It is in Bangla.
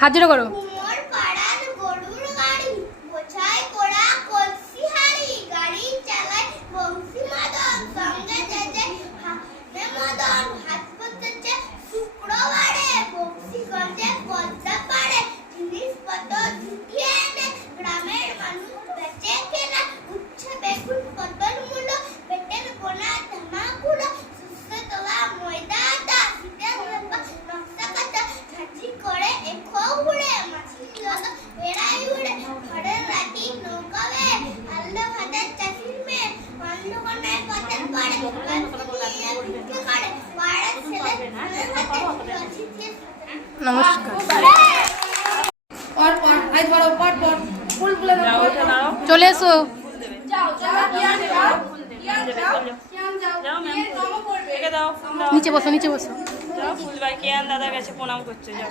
হাত জোড়ো করো। চলে এসো। নিচে বসো, নিচে বসো। ফুলবার কেয়ান দাদার কাছে প্রণাম করছে। যাও